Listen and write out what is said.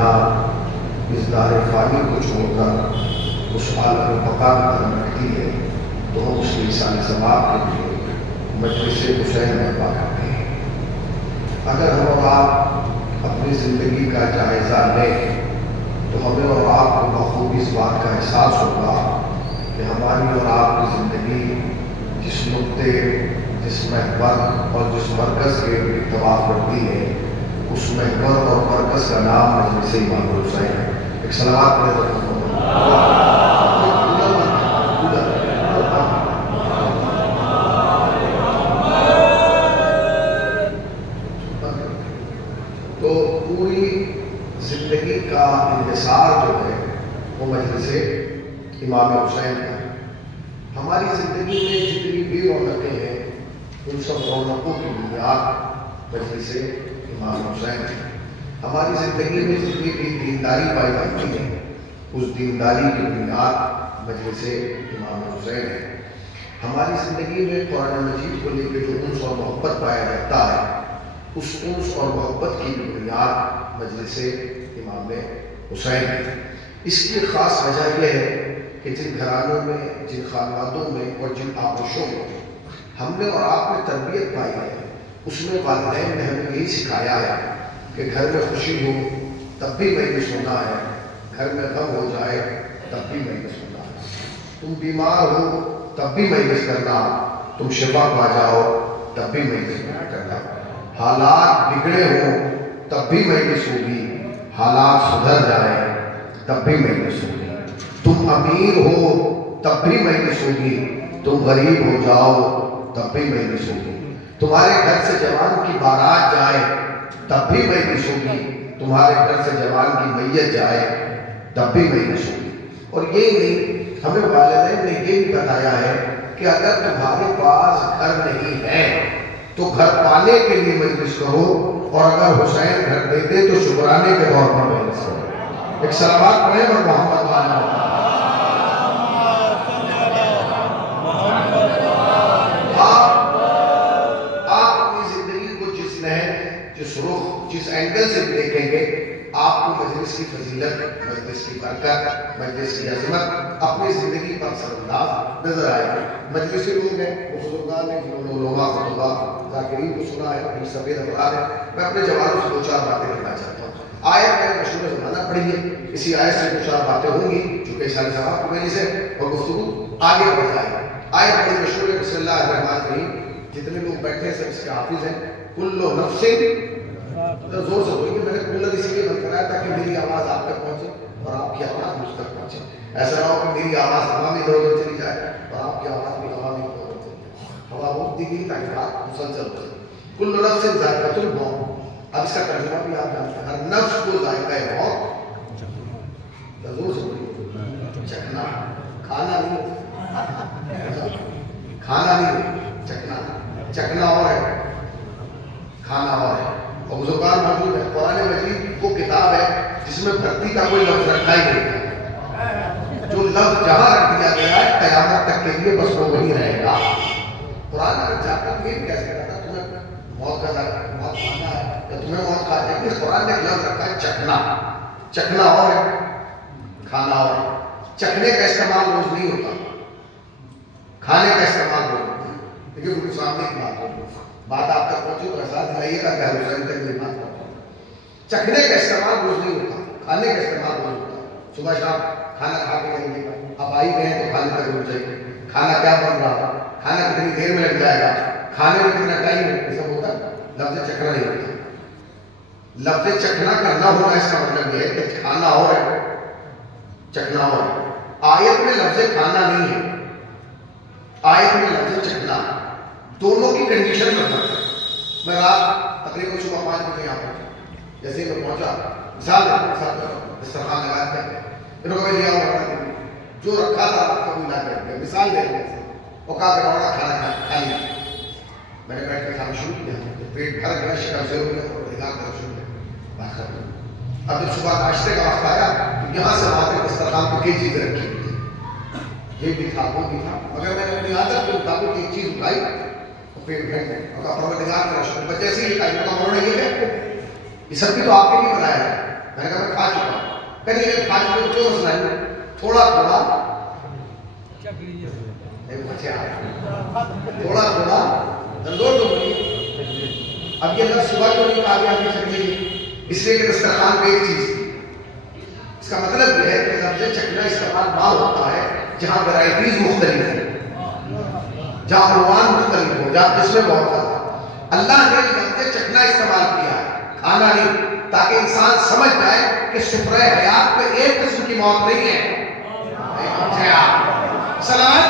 کائنات اس دار فانی کو چھوڑ کر اس عالم بقا کی طرف رکھتی ہے تو ہم اس کے لسان ثواب کے لیے مجلس حسین میں پا کرتے ہیں۔ اگر ہم اور آپ اپنی زندگی کا جائزہ لیں تو ہمیں اور آپ کو بخوبی اس بات کا احساس ہوگا کہ ہماری اور آپ کی زندگی جس نقطے، جس محور اور جس مرکز کے اتفاق کرتی ہے اس محور اور مرکز کا نام مجلس امام حسین ہے۔ ایک صلوات پڑھیں۔ تو پوری زندگی کا انحصار جو ہے وہ مجلس امام حسین کا ہے۔ ہماری زندگی میں جتنی بھی رونقیں ہیں ان سب رونقوں کی بنیاد مجلس امام حسین ہے۔ ہماری زندگی میں جتنی بھی دینداری پائی جاتی ہے اس دینداری کی بنیاد مجلس امام حسین ہے۔ ہماری زندگی میں قرآن مجید کو لے کے جو انس اور محبت پایا جاتا ہے اس انس اور محبت کی بنیاد مجلس امام حسین ہے۔ اس کی خاص وجہ یہ ہے کہ جن گھرانوں میں، جن خانوادوں میں اور جن آغوشوں میں ہم نے اور آپ نے تربیت پائی ہے اس میں والدین نے ہمیں یہی سکھایا ہے کہ گھر میں خوشی ہو تب بھی مجلس ہونا ہے، گھر میں غم ہو جائے تب بھی مجلس ہونا ہے، تم بیمار ہو تب بھی مجلس کرنا، تم شفا پا جاؤ تب بھی مجلس کرنا، حالات بگڑے ہوں تب بھی مجلس ہوگی، حالات سدھر جائیں تب بھی مجلس ہوگی، تم امیر ہو تب بھی مجلس ہوگی، تم غریب ہو جاؤ تب بھی مجلس ہوگی، تمہارے گھر سے جوان کی بارات جائے تب بھی مجلس ہوگی، تمہارے گھر سے جوان کی میت جائے تب بھی مجلس ہوگی۔ اور یہ نہیں، ہمیں والدین نے یہ بھی بتایا ہے کہ اگر تمہارے پاس گھر نہیں ہے تو گھر پانے کے لیے مجلس کرو، اور اگر حسین گھر دے دے تو شکرانے کے طور پر مجلس کرو۔ ایک صلوات پڑھیں اور محمد والا۔ آپ اپنی زندگی کو جس نہج، جس رخ، جس اینگل سے بھی دیکھیں گے آپ کو مجلس کی فضیلت، مجلس کی برکت، مجلس کی عظمت اپنی زندگی پر اثر انداز نظر آئے گی۔ مجلس لوگ ہیں، وہ بزرگان نے جنہوں نے علماء خطبہ ذاکرین کو سنا ہے، اپنی سفید افراد ہے۔ میں اپنے جوانوں سے دو چار باتیں کرنا چاہتا ہوں۔ آیت میں مشہور زمانہ پڑھی ہے، اسی آیت سے دو چار باتیں ہوں گی چونکہ سارے ثواب کی وجہ سے، اور گفتگو آگے بڑھ جائے گی۔ آیت بڑی مشہور ہے، بسم اللہ الرحمن الرحیم۔ جتنے لوگ بیٹھے ہیں سب اس کے حافظ ہیں۔ کل نفس، زور سے بولیے، میں نے کولر اسی لیے بند کرایا تاکہ میری آواز آپ تک پہنچے اور آپ کی آواز مجھ تک پہنچے۔ ایسا نہ ہو کہ میری آواز ہوا میں ادھر ادھر چلی جائے اور آپ کی آواز بھی ہوا میں ادھر ادھر چلی جائے۔ ہوا روک دی گئی تاکہ بات مسلسل ہو جائے۔ کل نفس ذائقۃ الموت، اب اس کا ترجمہ بھی آپ جانتے ہیں، ہر نفس کو ذائقہ موت، زور سے بولیے، چکھنا، کھانا نہیں، کھانا نہیں، چکھنا، چکھنا اور ہے، کھانا اور ہے۔ اور بزرگان موجود ہے، قرآن مجید وہ کتاب ہے جس میں دھرتی کا کوئی لفظ رکھا ہی نہیں ہے، جو لفظ جہاں رکھ دیا گیا ہے قیامت تک کے لیے بس وہ وہی رہے گا۔ قرآن اگر جاتا تو یہ بھی کیسے کہتا تمہیں موت کا موت کھانا ہے یا تمہیں موت کھا جائے گی، قرآن نے ایک لفظ رکھا ہے چکھنا، چکھنا اور ہے، کھانا اور ہے۔ چکھنے کا استعمال روز نہیں ہوتا، کھانے کا استعمال روز ہوتا ہے۔ دیکھیے ان کے سامنے کی بات ہوتی ہے، بات آپ تک پہنچی تو احساس دلائیے گا کہ حسین تک میری بات پہنچی۔ چکھنے کا استعمال روز نہیں ہوتا، کھانے کا استعمال روز ہوتا ہے۔ صبح شام کھانا کھا کے جائیں گے، اب آئی گئے تو کھانے تک رک جائیں گے، کھانا کیا بن رہا، کھانا کتنی دیر میں لگ جائے گا، کھانے میں کتنا ٹائم ہے، یہ سب ہوتا ہے۔ لفظ چکھنا نہیں ہوتا، لفظ چکھنا کرنا ہونا اس کا مطلب یہ ہے کہ کھانا اور ہے، چکھنا اور ہے۔ آیت میں لفظ کھانا نہیں ہے، آیت میں لفظ چکھنا، دونوں کی کنڈیشن میں فرق ہے۔ میں رات تقریباً صبح 5 بجے یہاں پہنچا، جیسے ہی میں پہنچا مثال دسترخوان لگا دیا، انہوں نے لیا ہوا جو رکھا تھا رات کا وہ لا کے مثال دے رہے تھے، اور کہا کہ روڑا کھانا کھا لیا۔ میں نے بیٹھ کے کھانا شروع کیا، پیٹ بھر گیا، شکل سے ہو گیا اور نگاہ کرنا شروع کیا، بات کر رہا۔ اب جب صبح ناشتے کا وقت آیا تو یہاں سے وہاں تک دسترخوان پہ کئی چیزیں رکھی ہوئی تھی، یہ بھی تھا وہ بھی تھا، مگر میں نے اپنی عادت کے مطابق ایک چیز اٹھائی اور پیٹ بھر گیا اور کہا پروردگار کا شکر، بچے سے ہی کہا، میں نے کہا مولانا یہ ہے، یہ سب بھی تو آپ کے لیے بنایا ہے۔ میں نے کہا میں کھا کہیں ایک کھاج میں جو مسئلہ ہے تھوڑا تھوڑا ایک بچے آیا تھوڑا تھوڑا دندور تو بنی. اب یہ لفظ صبح کیوں نہیں کہا گیا آپ چکنے اس لیے کہ دسترخوان پہ ایک چیز تھی. اس کا مطلب یہ ہے کہ لفظ چکنا استعمال بعض ہوتا ہے جہاں ورائٹیز مختلف ہیں, جہاں عنوان مختلف ہو, جہاں قسمیں بہت زیادہ. اللہ نے لفظ چکنا استعمال کیا ہے, کھانا نہیں, تاکہ انسان سمجھ جائے کہ سفرہ حیات پہ ایک قسم کی موت نہیں ہے. سلامت